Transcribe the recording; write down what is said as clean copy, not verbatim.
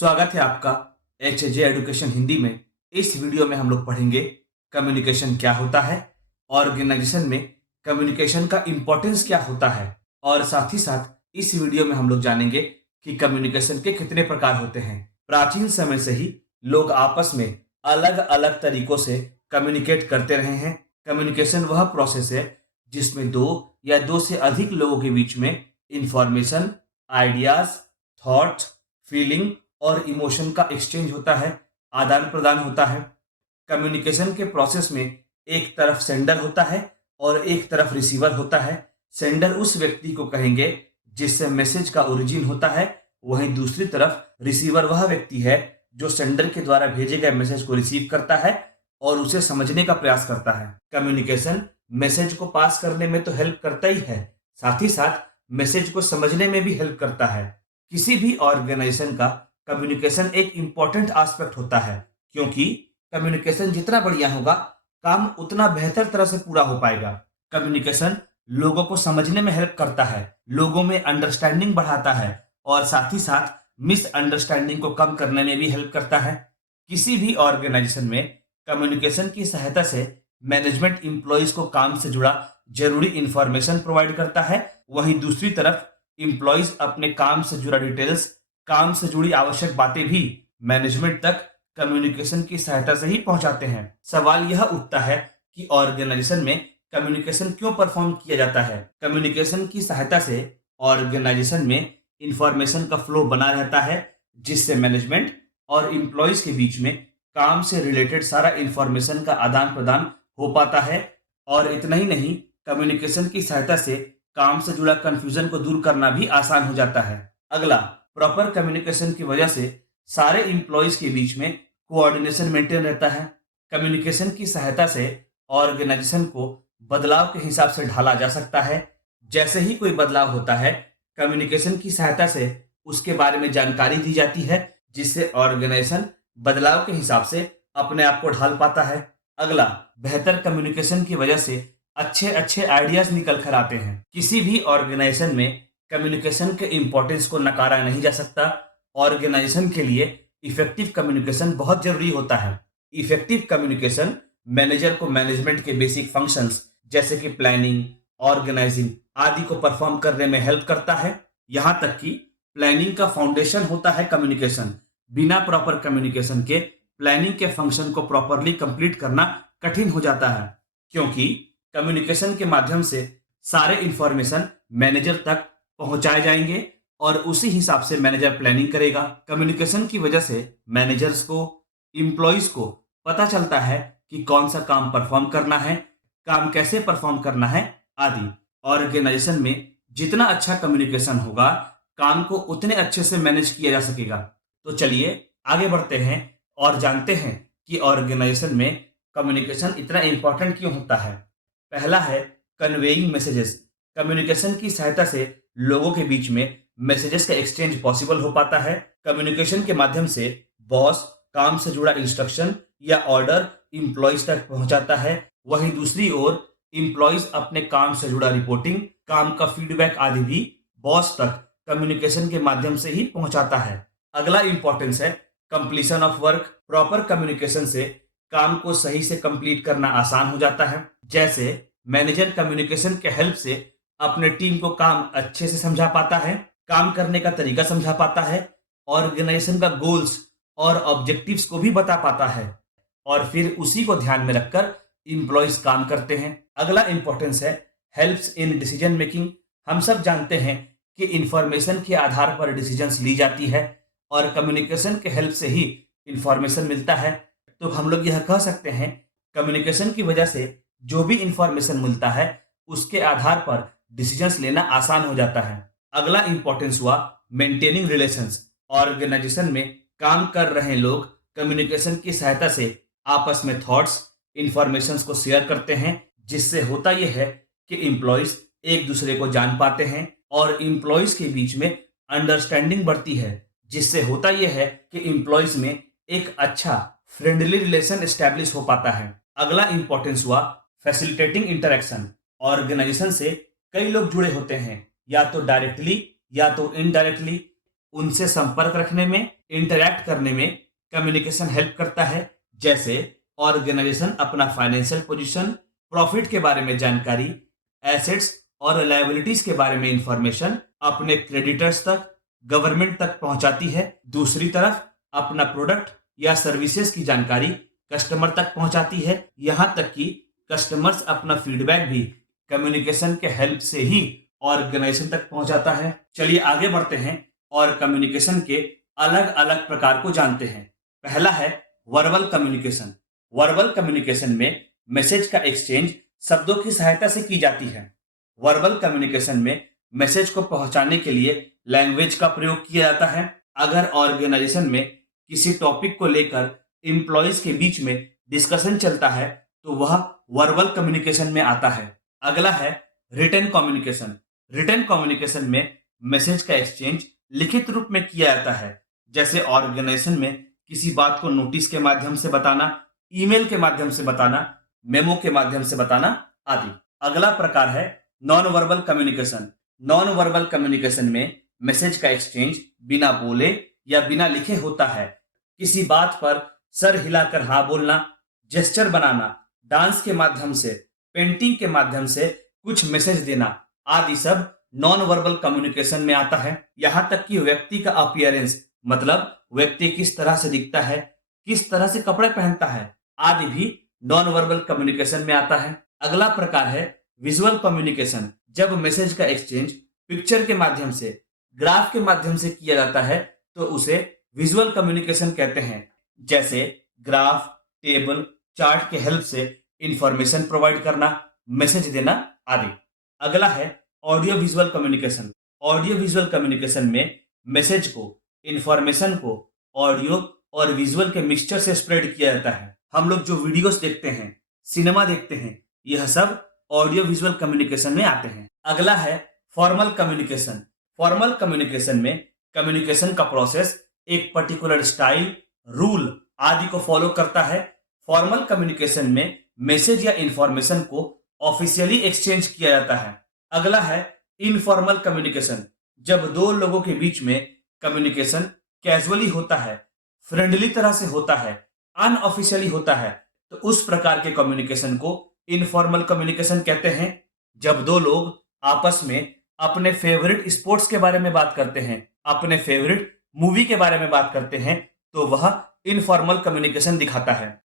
स्वागत है आपका HJ एडुकेशन हिंदी में। इस वीडियो में हम लोग पढ़ेंगे कम्युनिकेशन क्या होता है, ऑर्गेनाइजेशन में कम्युनिकेशन का इम्पोर्टेंस क्या होता है, और साथ ही साथ इस वीडियो में हम लोग जानेंगे कि कम्युनिकेशन के कितने प्रकार होते हैं। प्राचीन समय से ही लोग आपस में अलग अलग तरीकों से कम्युनिकेट करते रहे हैं। कम्युनिकेशन वह प्रोसेस है जिसमें दो या दो से अधिक लोगों के बीच में इंफॉर्मेशन, आइडियाज, थॉट्स, फीलिंग और इमोशन का एक्सचेंज होता है, आदान प्रदान होता है। कम्युनिकेशन के प्रोसेस में एक तरफ सेंडर होता है और एक तरफ रिसीवर होता है। सेंडर उस व्यक्ति को कहेंगे जिससे मैसेज का ओरिजिन होता है, वहीं दूसरी तरफ रिसीवर वह व्यक्ति है जो सेंडर के द्वारा भेजे गए मैसेज को रिसीव करता है और उसे समझने का प्रयास करता है। कम्युनिकेशन मैसेज को पास करने में तो हेल्प करता ही है, साथ ही साथ मैसेज को समझने में भी हेल्प करता है। किसी भी ऑर्गेनाइजेशन का कम्युनिकेशन एक इंपॉर्टेंट एस्पेक्ट होता है, क्योंकि कम्युनिकेशन जितना बढ़िया होगा, काम उतना बेहतर तरह से पूरा हो पाएगा। कम्युनिकेशन लोगों को समझने में हेल्प करता है, लोगों में अंडरस्टैंडिंग बढ़ाता है और साथ ही साथ मिसअंडरस्टैंडिंग को कम करने में भी हेल्प करता है। किसी भी ऑर्गेनाइजेशन में कम्युनिकेशन की सहायता से मैनेजमेंट एम्प्लॉयज को काम से जुड़ा जरूरी इंफॉर्मेशन प्रोवाइड करता है, वहीं दूसरी तरफ एम्प्लॉयज अपने काम से जुड़ा डिटेल्स, काम से जुड़ी आवश्यक बातें भी मैनेजमेंट तक कम्युनिकेशन की सहायता से ही पहुंचाते हैं। सवाल यह उठता है कि ऑर्गेनाइजेशन में कम्युनिकेशन क्यों परफॉर्म किया जाता है। कम्युनिकेशन की सहायता से ऑर्गेनाइजेशन में इंफॉर्मेशन का फ्लो बना रहता है, जिससे मैनेजमेंट और एम्प्लॉयज के बीच में काम से रिलेटेड सारा इंफॉर्मेशन का आदान प्रदान हो पाता है। और इतना ही नहीं, कम्युनिकेशन की सहायता से काम से जुड़ा कंफ्यूजन को दूर करना भी आसान हो जाता है। अगला, प्रॉपर कम्युनिकेशन की वजह से सारे एम्प्लॉयज के बीच में कोऑर्डिनेशन मेंटेन रहता है। कम्युनिकेशन की सहायता से ऑर्गेनाइजेशन को बदलाव के हिसाब से ढाला जा सकता है। जैसे ही कोई बदलाव होता है, कम्युनिकेशन की सहायता से उसके बारे में जानकारी दी जाती है, जिससे ऑर्गेनाइजेशन बदलाव के हिसाब से अपने आप को ढाल पाता है। अगला, बेहतर कम्युनिकेशन की वजह से अच्छे अच्छे आइडियाज निकल कर आते हैं। किसी भी ऑर्गेनाइजेशन में कम्युनिकेशन के इंपॉर्टेंस को नकारा नहीं जा सकता। ऑर्गेनाइजेशन के लिए इफेक्टिव कम्युनिकेशन बहुत जरूरी होता है। इफेक्टिव कम्युनिकेशन मैनेजर को मैनेजमेंट के बेसिक फंक्शंस जैसे कि प्लानिंग, ऑर्गेनाइजिंग आदि को परफॉर्म करने में हेल्प करता है। यहाँ तक कि प्लानिंग का फाउंडेशन होता है कम्युनिकेशन। बिना प्रॉपर कम्युनिकेशन के प्लानिंग के फंक्शन को प्रॉपरली कंप्लीट करना कठिन हो जाता है, क्योंकि कम्युनिकेशन के माध्यम से सारे इंफॉर्मेशन मैनेजर तक पहुंचाए जाएंगे और उसी हिसाब से मैनेजर प्लानिंग करेगा। कम्युनिकेशन की वजह से मैनेजर्स को, एम्प्लॉयज को पता चलता है कि कौन सा काम परफॉर्म करना है, काम कैसे परफॉर्म करना है आदि। ऑर्गेनाइजेशन में जितना अच्छा कम्युनिकेशन होगा, काम को उतने अच्छे से मैनेज किया जा सकेगा। तो चलिए आगे बढ़ते हैं और जानते हैं कि ऑर्गेनाइजेशन में कम्युनिकेशन इतना इंपॉर्टेंट क्यों होता है। पहला है कन्वेइंग मैसेजेस। कम्युनिकेशन की सहायता से लोगों के बीच में मैसेजेस का एक्सचेंज पॉसिबल हो पाता है। कम्युनिकेशन के माध्यम से बॉस काम से जुड़ा इंस्ट्रक्शन या ऑर्डर इंप्लॉइज तक पहुंचाता है, वहीं दूसरी ओर इंप्लॉइज अपने काम से जुड़ा रिपोर्टिंग, काम का फीडबैक आदि भी बॉस तक कम्युनिकेशन के माध्यम से ही पहुंचाता है। अगला इंपॉर्टेंस है completion of work. Proper communication से काम को सही से कंप्लीट करना आसान हो जाता है। जैसे मैनेजर कम्युनिकेशन के हेल्प से अपने टीम को काम अच्छे से समझा पाता है, काम करने का तरीका समझा पाता है, ऑर्गेनाइजेशन का गोल्स और ऑब्जेक्टिव्स को भी बता पाता है, और फिर उसी को ध्यान में रखकर इंप्लॉइज काम करते हैं। अगला इंपॉर्टेंस है हेल्प्स इन डिसीजन मेकिंग। हम सब जानते हैं कि इंफॉर्मेशन के आधार पर डिसीजंस ली जाती है और कम्युनिकेशन के हेल्प से ही इंफॉर्मेशन मिलता है। तो हम लोग यह कह सकते हैं कम्युनिकेशन की वजह से जो भी इंफॉर्मेशन मिलता है, उसके आधार पर डिसीजंस लेना आसान हो जाता है। अगला इंपॉर्टेंस हुआ मेंटेनिंग रिलेशंस। ऑर्गेनाइजेशन में काम कर रहे लोग कम्युनिकेशन की सहायता से आपस में थॉट्स, इंफॉर्मेशंस को शेयर करते हैं, जिससे होता यह है कि एम्प्लॉयज एक दूसरे को जान पाते हैं और एम्प्लॉयज के बीच में अंडरस्टैंडिंग बढ़ती है, जिससे होता यह है कि एम्प्लॉयज में एक अच्छा फ्रेंडली रिलेशन एस्टेब्लिश हो पाता है। अगला इंपॉर्टेंस हुआ फैसिलिटेटिंग इंटरेक्शन। ऑर्गेनाइजेशन से कई लोग जुड़े होते हैं, या तो डायरेक्टली या तो इनडायरेक्टली। उनसे संपर्क रखने में इंटरैक्ट करने में कम्युनिकेशन हेल्प करता है। जैसे ऑर्गेनाइजेशन अपना फाइनेंशियल पोजीशन, प्रॉफिट के बारे में जानकारी, एसेट्स और लायबिलिटीज के बारे में इंफॉर्मेशन अपने क्रेडिटर्स तक, गवर्नमेंट तक पहुंचाती है। दूसरी तरफ अपना प्रोडक्ट या सर्विसेज की जानकारी कस्टमर तक पहुंचाती है। यहां तक कि कस्टमर्स अपना फीडबैक भी कम्युनिकेशन के हेल्प से ही ऑर्गेनाइजेशन तक पहुंचाता है। चलिए आगे बढ़ते हैं और कम्युनिकेशन के अलग अलग प्रकार को जानते हैं। पहला है वर्बल कम्युनिकेशन। वर्बल कम्युनिकेशन में मैसेज का एक्सचेंज शब्दों की सहायता से की जाती है। वर्बल कम्युनिकेशन में मैसेज को पहुंचाने के लिए लैंग्वेज का प्रयोग किया जाता है। अगर ऑर्गेनाइजेशन में किसी टॉपिक को लेकर एम्प्लॉयज के बीच में डिस्कशन चलता है तो वह वर्बल कम्युनिकेशन में आता है। अगला है रिटन कम्युनिकेशन। रिटन कम्युनिकेशन में मैसेज का एक्सचेंज लिखित रूप में किया जाता है। जैसे ऑर्गेनाइजेशन में किसी बात को नोटिस के माध्यम से बताना, ईमेल के माध्यम से बताना, मेमो के माध्यम से बताना आदि। अगला प्रकार है non verbal communication. Non verbal communication में मैसेज का एक्सचेंज बिना बोले या बिना लिखे होता है। किसी बात पर सर हिलाकर हाँ बोलना, जेस्चर बनाना, डांस के माध्यम से, पेंटिंग के माध्यम से कुछ मैसेज देना आदि सब नॉन वर्बल कम्युनिकेशन में आता है। यहां तक कि व्यक्ति का अपीयरेंस, मतलब व्यक्ति किस तरह से दिखता है, किस तरह से कपड़े पहनता है आदि भी नॉन वर्बल कम्युनिकेशन में आता है। अगला प्रकार है विजुअल कम्युनिकेशन। जब मैसेज का एक्सचेंज पिक्चर के माध्यम से, ग्राफ के माध्यम से किया जाता है तो उसे विजुअल कम्युनिकेशन कहते हैं। जैसे ग्राफ, टेबल, चार्ट के हेल्प से इंफॉर्मेशन प्रोवाइड करना, मैसेज देना आदि। अगला है audio visual communication. Audio visual communication में मैसेज को, इंफॉर्मेशन को ऑडियो और विजुअल के मिक्सचर से स्प्रेड किया जाता है। हम लोग जो वीडियोस देखते हैं, सिनेमा देखते हैं, यह सब ऑडियो विजुअल कम्युनिकेशन में आते हैं। अगला है फॉर्मल कम्युनिकेशन। फॉर्मल कम्युनिकेशन में कम्युनिकेशन का प्रोसेस एक पर्टिकुलर स्टाइल, रूल आदि को फॉलो करता है। फॉर्मल कम्युनिकेशन में मैसेज या इंफॉर्मेशन को ऑफिशियली एक्सचेंज किया जाता है। अगला है इनफॉर्मल कम्युनिकेशन। जब दो लोगों के बीच में कम्युनिकेशन कैजुअली होता है, फ्रेंडली तरह से होता है, अनऑफिशियली होता है, तो उस प्रकार के कम्युनिकेशन को इनफॉर्मल कम्युनिकेशन कहते हैं। जब दो लोग आपस में अपने फेवरेट स्पोर्ट्स के बारे में बात करते हैं, अपने फेवरेट मूवी के बारे में बात करते हैं, तो वह इनफॉर्मल कम्युनिकेशन दिखाता है।